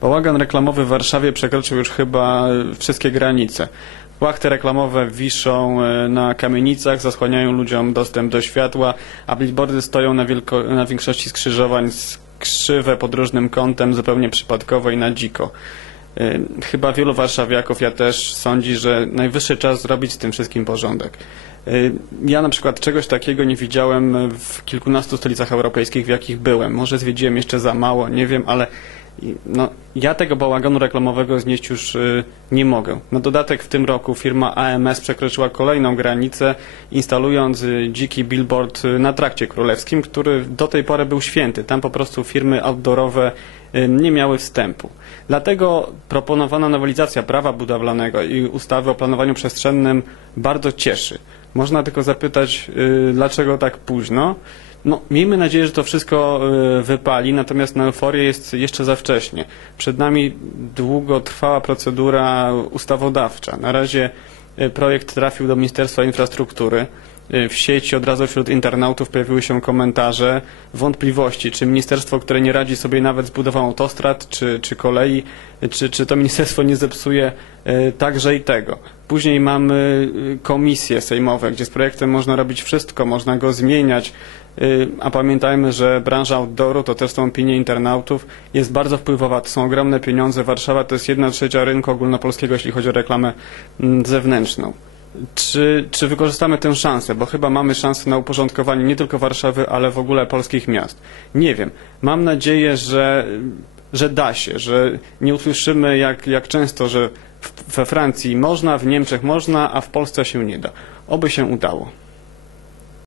Bałagan reklamowy w Warszawie przekroczył już chyba wszystkie granice. Płachty reklamowe wiszą e, na kamienicach, zasłaniają ludziom dostęp do światła, a billboardy stoją na, wielko, na większości skrzyżowań z krzywe pod różnym kątem, zupełnie przypadkowo i na dziko. E, Chyba wielu warszawiaków, ja też, sądzi, że najwyższy czas zrobić z tym wszystkim porządek. E, Ja na przykład czegoś takiego nie widziałem w kilkunastu stolicach europejskich, w jakich byłem. Może zwiedziłem jeszcze za mało, nie wiem, ale no, ja tego bałaganu reklamowego znieść już y, nie mogę. Na dodatek w tym roku firma AMS przekroczyła kolejną granicę, instalując y, dziki billboard y, na trakcie królewskim, który do tej pory był święty. Tam po prostu firmy outdoorowe y, nie miały wstępu. Dlatego proponowana nowelizacja prawa budowlanego i ustawy o planowaniu przestrzennym bardzo cieszy. Można tylko zapytać, y, dlaczego tak późno? No, miejmy nadzieję, że to wszystko y, wypali, natomiast na euforię jest jeszcze za wcześnie. Przed nami długotrwała procedura ustawodawcza. Na razie y, projekt trafił do Ministerstwa Infrastruktury. Y, W sieci od razu wśród internautów pojawiły się komentarze, wątpliwości, czy ministerstwo, które nie radzi sobie nawet z budową autostrad, czy, czy kolei, czy, czy to ministerstwo nie zepsuje y, także i tego. Później mamy y, komisje sejmowe, gdzie z projektem można robić wszystko, można go zmieniać, A pamiętajmy, że branża outdooru, to też są opinie internautów, jest bardzo wpływowa. To są ogromne pieniądze. Warszawa to jest jedna trzecia rynku ogólnopolskiego, jeśli chodzi o reklamę mm, zewnętrzną. Czy, czy wykorzystamy tę szansę? Bo chyba mamy szansę na uporządkowanie nie tylko Warszawy, ale w ogóle polskich miast. Nie wiem. Mam nadzieję, że, że da się, że nie usłyszymy jak, jak często, że we Francji można, w Niemczech można, a w Polsce się nie da. Oby się udało.